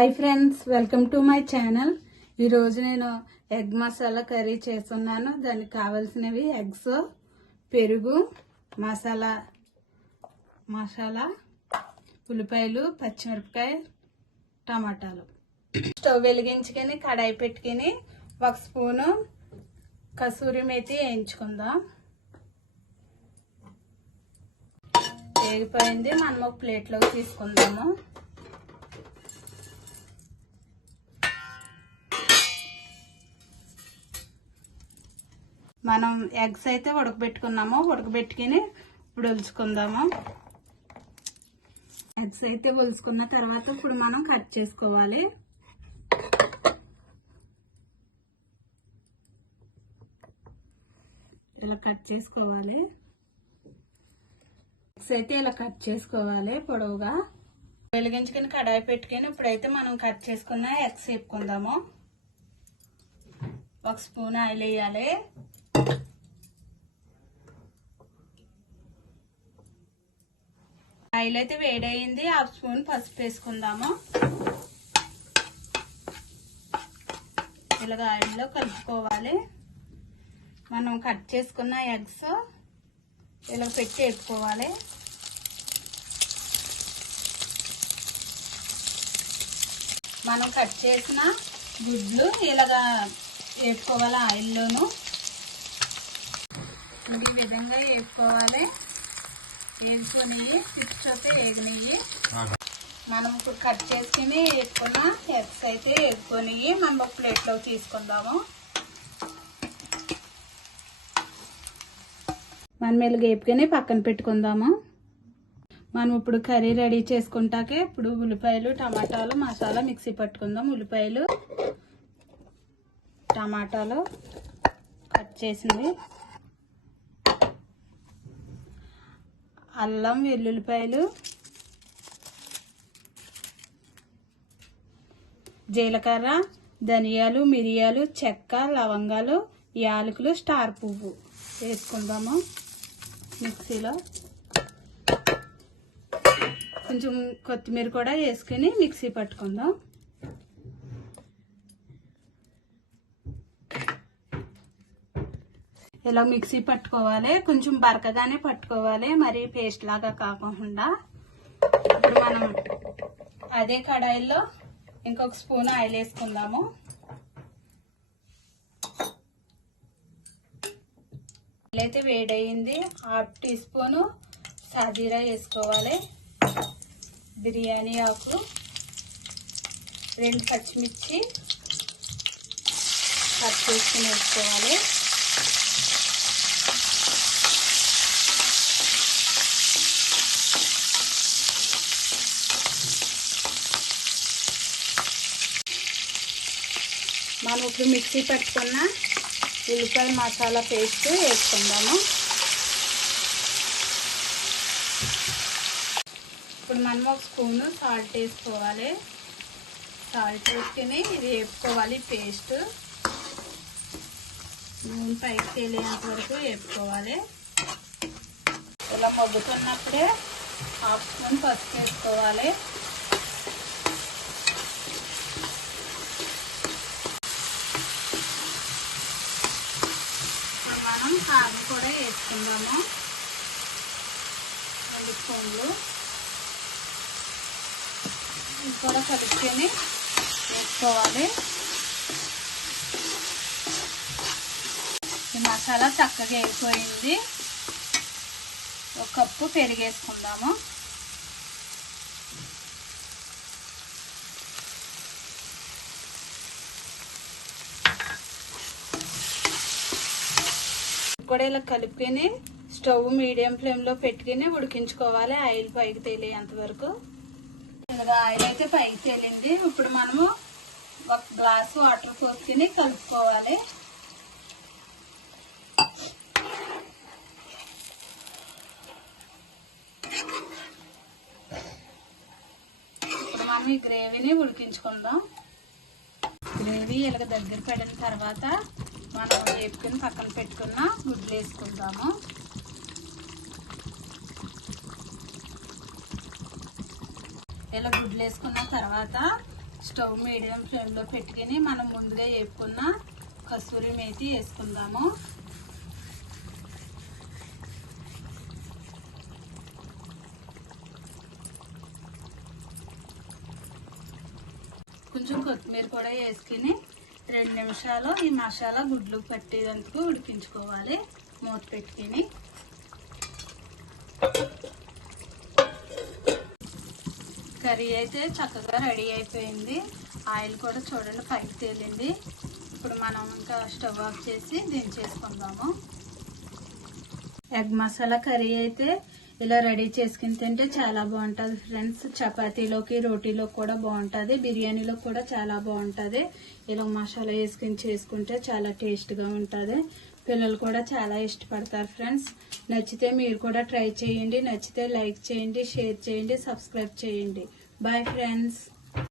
Hi friends, welcome to my channel. ఈరోజు నేను egg masala curry చేస్తున్నాను. దానికి కావాల్సినవి ఎగ్స్, పెరుగు, మసాలా, ఉల్లిపాయలు, పచ్చిమిరపకాయ, టమాటాలు. స్టవ్ వెలిగించుకొని కడాయి పెట్టుకుని 1 స్పూను కసూరి మేతి వేయించుకుందాం. వేగిపోయింది, మనం ఒక ప్లేట్లోకి తీసుకుందాము. మనం ఎగ్స్ అయితే ఉడకబెట్టుకున్నాము, ఉడకబెట్టుకుని ఇప్పుడు ఒలుచుకుందాము. ఎగ్స్ అయితే ఒలుచుకున్న తర్వాత ఇప్పుడు మనం కట్ చేసుకోవాలి. ఇలా కట్ చేసుకోవాలి. ఎగ్స్ అయితే ఇలా కట్ చేసుకోవాలి పొడవుగా. వెలిగించుకుని కడాయి పెట్టుకుని ఇప్పుడైతే మనం కట్ చేసుకున్న ఎగ్స్ వేపుకుందాము. 1 స్పూన్ ఆయిల్ వేయాలి. ఆయిల్ అయితే వేడయింది. 1/2 స్పూన్ పసుపు వేసుకుందాము. ఇలాగ ఆయిల్లో కలుపుకోవాలి. మనం కట్ చేసుకున్న ఎగ్స్ ఇలా పెట్టి వేపుకోవాలి. మనం కట్ చేసిన గుడ్లు ఇలాగా వేపుకోవాలి ఆయిల్లోను. ఈ విధంగా వేపుకోవాలి. వేసుకొని చిప్స్ అయితే వేగనివి. మనం ఇప్పుడు కట్ చేసుకుని వేసుకున్న ఎగ్స్ అయితే వేసుకొని మనం ఒక ప్లేట్లో తీసుకుందాము. మనం ఇలా వేపుకొని పక్కన పెట్టుకుందాము. మనం ఇప్పుడు కర్రీ రెడీ చేసుకుంటాకే ఇప్పుడు ఉల్లిపాయలు, టమాటాలు, మసాలా మిక్సీ పట్టుకుందాం. ఉల్లిపాయలు, టమాటాలు కట్ చేసినవి, అల్లం వెల్లుల్లిపాయలు, జీలకర్ర, ధనియాలు, మిరియాలు, చెక్క, లవంగాలు, యాలకులు, స్టార్ పువ్వు వేసుకుందాము. మిక్సీలో కొంచెం కొత్తిమీర కూడా వేసుకుని మిక్సీ పట్టుకుందాం. ఇలా మిక్సీ పట్టుకోవాలి. కొంచెం బరకగానే పట్టుకోవాలి, మరి పేస్ట్ లాగా కాకుండా. ఇప్పుడు మనం అదే కడాయిలో ఇంకొక స్పూన్ ఆయిల్ వేసుకుందాము. ఆయిల్ అయితే వేడయింది. 1/2 టీ స్పూను సాజీరా వేసుకోవాలి. బిర్యానీ ఆకు, 2 పచ్చిమిర్చి కట్ చేసుకుని వేసుకోవాలి. మనం ఇప్పుడు మిక్సీ పట్టుకున్న ఉల్లిపాయ మసాలా పేస్ట్ వేసుకుందాము. ఇప్పుడు మనం 1 స్పూను సాల్ట్ వేసుకోవాలి. సాల్ట్ వేసుకుని ఇది వేపుకోవాలి. పేస్ట్ నూనె పైకి తేలేంత వరకు వేపుకోవాలి. ఇలా మగ్గుతున్నప్పుడే 1/2 స్పూన్ పసుపు వేసుకోవాలి. మనం కారం కూడా వేసుకుందాము. 2 స్పూన్లు ఇది కూడా కలుపుకొని వేసుకోవాలి. ఈ మసాలా చక్కగా అయిపోయింది. 1 కప్పు పెరుగు వేసుకుందాము. కూడా ఇలా కలుపుకొని స్టవ్ మీడియం ఫ్లేమ్లో పెట్టుకుని ఉడికించుకోవాలి. ఆయిల్ పైకి తేలేంత వరకు. ఇలాగా ఆయిల్ అయితే పైకి తేలింది. ఇప్పుడు మనము 1 గ్లాసు వాటర్ పోసుకుని కలుపుకోవాలి. ఇప్పుడు మనం ఈ గ్రేవీని ఉడికించుకుందాం. గ్రేవీ ఇలాగ దగ్గర పడిన తర్వాత మనం వేపుకొని పక్కన పెట్టుకున్న గుడ్లు వేసుకుందాము. ఇలా గుడ్లు వేసుకున్న తర్వాత స్టవ్ మీడియం ఫ్లేమ్లో పెట్టుకుని మనం ముందుగా వేపుకున్న కస్తూరి మేతి వేసుకుందాము. కొంచెం కొత్తిమీర కూడా వేసుకుని 2 నిమిషాలు ఈ మసాలా గుడ్లు పట్టేందుకు ఉడికించుకోవాలి. మూత పెట్టుకుని కర్రీ అయితే చక్కగా రెడీ అయిపోయింది. ఆయిల్ కూడా చూడండి పైకి తేలింది. ఇప్పుడు మనం ఇంకా స్టవ్ ఆఫ్ చేసి దించేసుకుందాము. ఎగ్ మసాలా కర్రీ అయితే ఇలా రెడీ చేసుకుని తింటే చాలా బాగుంటుంది ఫ్రెండ్స్. చపాతీలోకి రోటీలోకి కూడా బాగుంటుంది, బిర్యానీలో కూడా చాలా బాగుంటుంది. ఇలా మసాలా వేసుకుని చేసుకుంటే చాలా టేస్ట్గా ఉంటుంది. పిల్లలు కూడా చాలా ఇష్టపడతారు ఫ్రెండ్స్. నచ్చితే మీరు కూడా ట్రై చేయండి. నచ్చితే లైక్ చేయండి, షేర్ చేయండి, సబ్స్క్రైబ్ చేయండి. Bye friends.